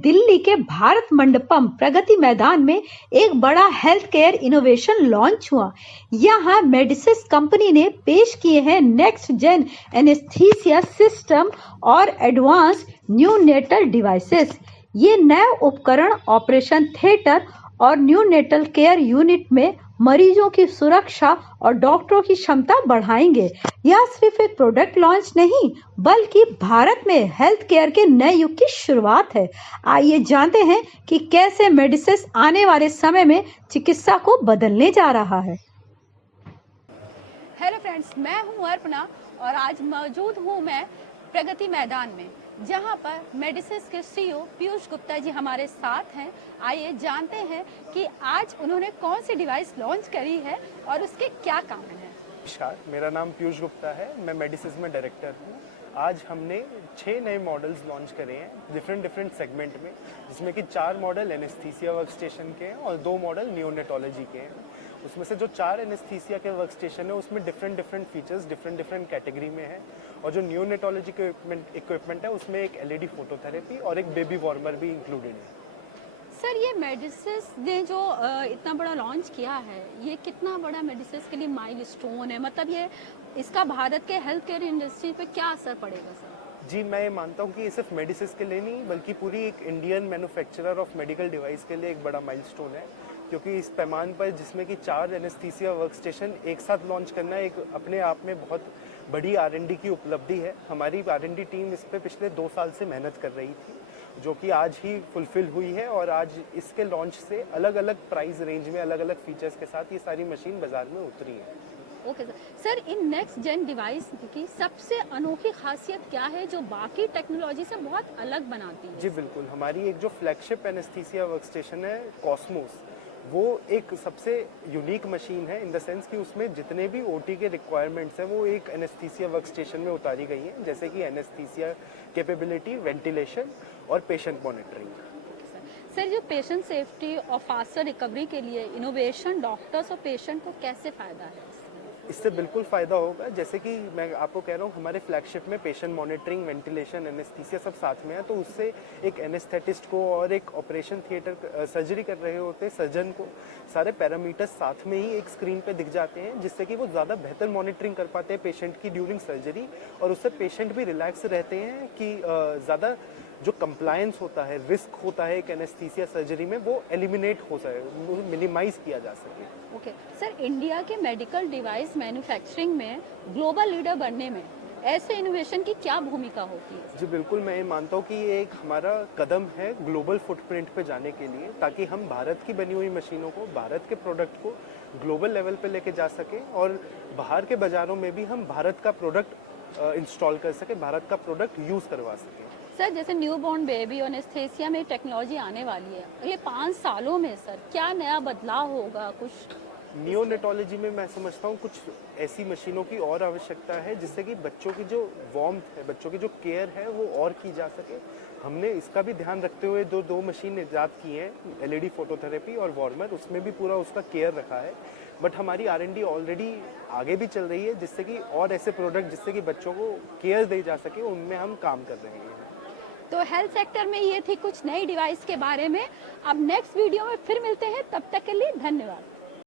दिल्ली के भारत मंडपम प्रगति मैदान में एक बड़ा हेल्थ केयर इनोवेशन लॉन्च हुआ। यहाँ मेडिसिस कंपनी ने पेश किए हैं नेक्स्ट जेन एनेस्थीसिया सिस्टम और एडवांस न्यूनेटल डिवाइसेस। ये नए उपकरण ऑपरेशन थिएटर और न्यूनेटल केयर यूनिट में मरीजों की सुरक्षा और डॉक्टरों की क्षमता बढ़ाएंगे। यह सिर्फ एक प्रोडक्ट लॉन्च नहीं बल्कि भारत में हेल्थ केयर के नए युग की शुरुआत है। आइए जानते हैं कि कैसे मेडिसिस आने वाले समय में चिकित्सा को बदलने जा रहा है। हेलो फ्रेंड्स, मैं हूं अर्पणा और आज मौजूद हूं मैं प्रगति मैदान में, जहां पर मेडिसिस के सीईओ पीयूष गुप्ता जी हमारे साथ हैं। आइए जानते हैं कि आज उन्होंने कौन सी डिवाइस लॉन्च करी है और उसके क्या काम है। नमस्कार, मेरा नाम पीयूष गुप्ता है। मैं मेडिसिस में डायरेक्टर हूँ। आज हमने 6 नए मॉडल्स लॉन्च करे हैं डिफरेंट सेगमेंट में, जिसमें कि 4 मॉडल एनेस्थीसिया वर्क स्टेशन के हैं और 2 मॉडल नियोनेटोलॉजी के हैं। उसमें से जो 4 एनेस्थीसिया के वर्क स्टेशन है उसमें डिफरेंट फीचर्स डिफरेंट कैटेगरी में है, और जो नियोनेटोलॉजी के इक्विपमेंट है उसमें एक एलईडी फोटोथेरेपी और एक बेबी वार्मर भी इंक्लूडेड है। सर, ये मेडिसिस ने जो इतना बड़ा लॉन्च किया है, ये कितना बड़ा मेडिसिस के लिए माइलस्टोन है? मतलब ये इसका भारत के हेल्थ केयर इंडस्ट्री पे क्या असर पड़ेगा सर? जी, मैं मानता हूँ कि ये सिर्फ मेडिसिस के लिए नहीं बल्कि पूरी एक Indian manufacturer of medical device के लिए एक बड़ा माइलस्टोन है, क्योंकि इस पैमान पर जिसमें कि 4 एनेस्थीसिया वर्क स्टेशन एक साथ लॉन्च करना एक अपने आप में बहुत बड़ी R&D की उपलब्धि है। हमारी R&D टीम इस पर पिछले 2 साल से मेहनत कर रही थी, जो कि आज ही फुलफिल हुई है, और आज इसके लॉन्च से अलग अलग प्राइस रेंज में अलग अलग फीचर्स के साथ ये सारी मशीन बाजार में उतरी है। Okay sir, in next gen device की सबसे अनोखी खासियत क्या है जो बाकी टेक्नोलॉजी से बहुत अलग बनाती है? जी बिल्कुल, हमारी एक जो फ्लैगशिप एनेस्थीसिया वर्क स्टेशन है कॉस्मोस, वो एक सबसे यूनिक मशीन है इन द सेंस कि उसमें जितने भी ओटी के रिक्वायरमेंट्स हैं वो एक एनेस्थीसिया वर्क स्टेशन में उतारी गई हैं, जैसे कि एनेस्थीसिया कैपेबिलिटी, वेंटिलेशन और पेशेंट मॉनिटरिंग। सर, जो पेशेंट सेफ्टी और फास्टर रिकवरी के लिए इनोवेशन डॉक्टर्स और पेशेंट को कैसे फायदा है? इससे बिल्कुल फ़ायदा होगा। जैसे कि मैं आपको कह रहा हूँ, हमारे फ्लैगशिप में पेशेंट मॉनिटरिंग, वेंटिलेशन, एनेस्थीसिया सब साथ में है, तो उससे एक एनेस्थेटिस्ट को और एक ऑपरेशन थिएटर सर्जरी कर रहे होते सर्जन को सारे पैरामीटर्स साथ में ही एक स्क्रीन पे दिख जाते हैं, जिससे कि वो ज़्यादा बेहतर मॉनिटरिंग कर पाते हैं पेशेंट की ड्यूरिंग सर्जरी, और उससे पेशेंट भी रिलैक्स रहते हैं कि ज़्यादा जो कंप्लायंस होता है, रिस्क होता है एक एनेस्थीसिया सर्जरी में, वो एलिमिनेट हो सके, वो मिनिमाइज किया जा सके। ओके सर, इंडिया के मेडिकल डिवाइस मैन्युफैक्चरिंग में ग्लोबल लीडर बनने में ऐसे इनोवेशन की क्या भूमिका होती है? जी बिल्कुल, मैं ये मानता हूँ कि ये एक हमारा कदम है ग्लोबल फुटप्रिंट पे जाने के लिए, ताकि हम भारत की बनी हुई मशीनों को, भारत के प्रोडक्ट को ग्लोबल लेवल पे लेके जा सके, और बाहर के बाज़ारों में भी हम भारत का प्रोडक्ट इंस्टॉल कर सके, भारत का प्रोडक्ट यूज़ करवा सके। सर, जैसे न्यूबॉर्न बेबी और एनेस्थीसिया में टेक्नोलॉजी आने वाली है, अगले 5 सालों में सर क्या नया बदलाव होगा? कुछ नियोनेटोलॉजी में मैं समझता हूँ कुछ ऐसी मशीनों की और आवश्यकता है, जिससे कि बच्चों की जो वार्मथ है, बच्चों की जो केयर है वो और की जा सके। हमने इसका भी ध्यान रखते हुए दो मशीन ईजाद की हैं, एलईडी फोटोथेरेपी और वार्मर, उसमें भी पूरा उसका केयर रखा है। बट हमारी R&D ऑलरेडी आगे भी चल रही है, जिससे कि और ऐसे प्रोडक्ट जिससे कि बच्चों को केयर दी जा सके, उनमें हम काम कर रहे हैं। तो हेल्थ सेक्टर में ये थी कुछ नई डिवाइस के बारे में। अब नेक्स्ट वीडियो में फिर मिलते हैं, तब तक के लिए धन्यवाद।